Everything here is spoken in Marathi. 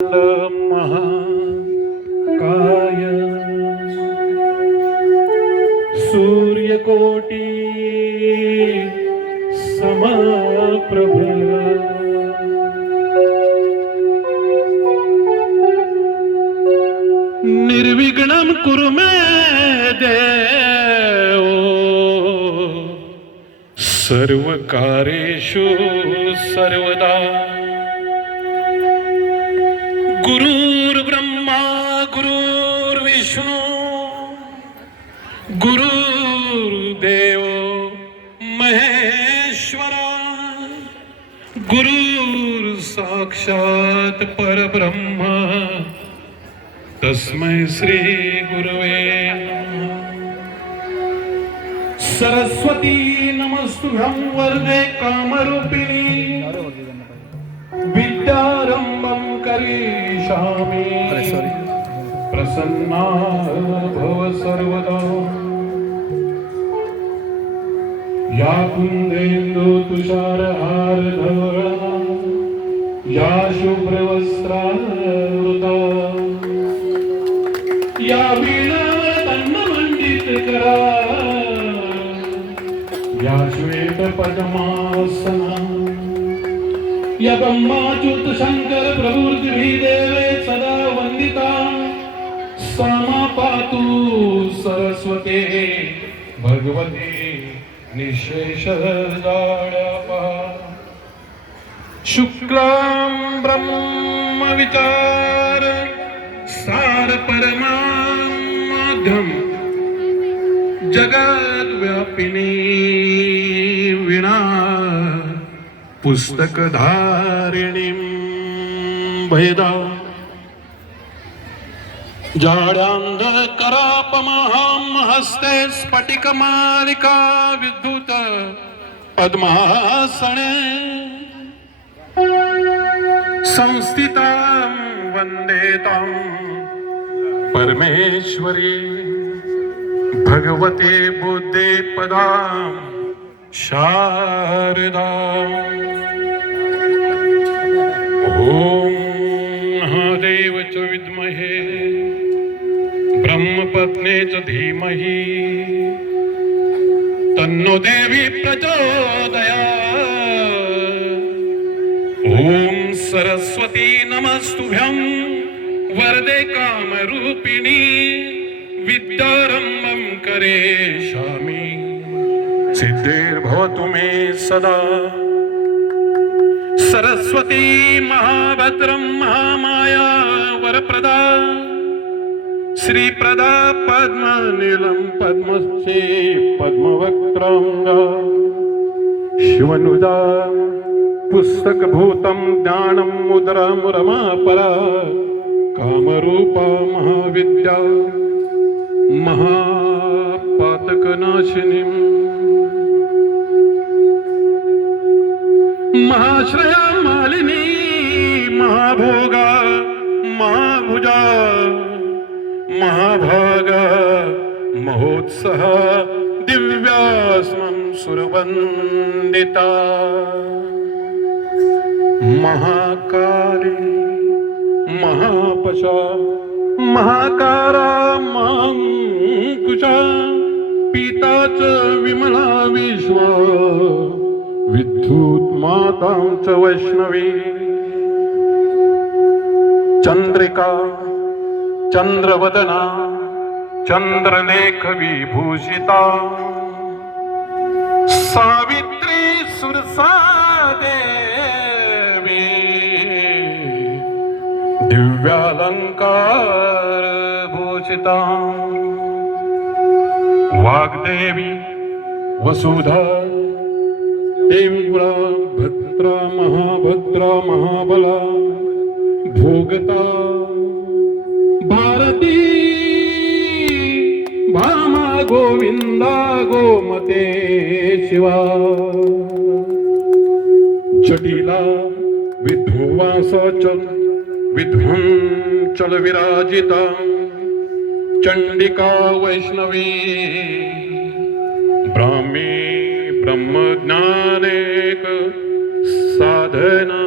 महाकाय सूर्यकोटी समप्रभ निर्विघ्नं कुरु मे देव सर्वकार्येषु सर्वदा। गुरुर्ब्रह्मा गुरुर्विष्णु गुरुर्देव महेश्वरा गुरुर्साक्षात् परब्रह्म तस्मै श्री गुरुवे नमः। सरस्वती नमस्तुभ्यं वरदे कामरूपिणी विद्यारंभं करिष्यामि प्रसन्ना भव सर्वदा। या कुन्देन्दु तुषारहारधवला या शुभ्रवस्त्रावृता या वीणावरदण्डमण्डितकरा या श्वेतपद्मासना या ब्रह्माच्युत शंकर प्रभुर्दिभिदेवे सदा वंदिता सा मा पातु सरस्वते भगवते निःशेषजाड्यापहा। शुक्लां ब्रह्मविचार सार परमाद्यं जगद्व्यापिनी वीणा पुस्तकधारिणीं भेदा जाड्यान्धकरापमहं हस्ते स्फटिकमालिका विद्युत पद्मासने संस्थितां वन्दे तां परमेश्वरी भगवते बुद्धे पदां शारदा। ओम महादेव च विद्महे ब्रह्मपत्ने च धीमहि तन्नो देवी प्रचोदयात्। ओम सरस्वती नमस्तुभ्यं वरदे कामरूपिणी विद्यारंभं करिष्यामि सिद्धिर्भवतु मे सदा। सरस्वती महाभद्रं महामाया वरप्रदा श्रीप्रदा पद्मनीलं पद्मश्री पद्मवक्त्रांगा शिवनुदा पुस्तकभूतं ज्ञानं मुद्रां रमापरा कामरूपा महाविद्या महापातकनाशिनीं महाश्रया मालिनी महाभोगा महाभुजा महाभागा महोत्सह दिव्यास्मं सुरवन्दिता महाकाली महापशा महाकारा महांकुशा पीता च विमला विश्वा विद्युत मातां च वैष्णवी चंद्रिका चंद्रवदना चंद्रलेख विभूषिता सावित्री सुरसा देवी दिव्यालंकार भूषिता वाग्देवी वसुधा तीव्रा भद्रा महाभद्रा महाबला भोगता भारती भामा गोविंदा गोमते शिवा जटिला विध्वांस विध्वंचल विराजिता चंडिका वैष्णवी ब्राह्मी ब्रह्मज्ञानेक साधना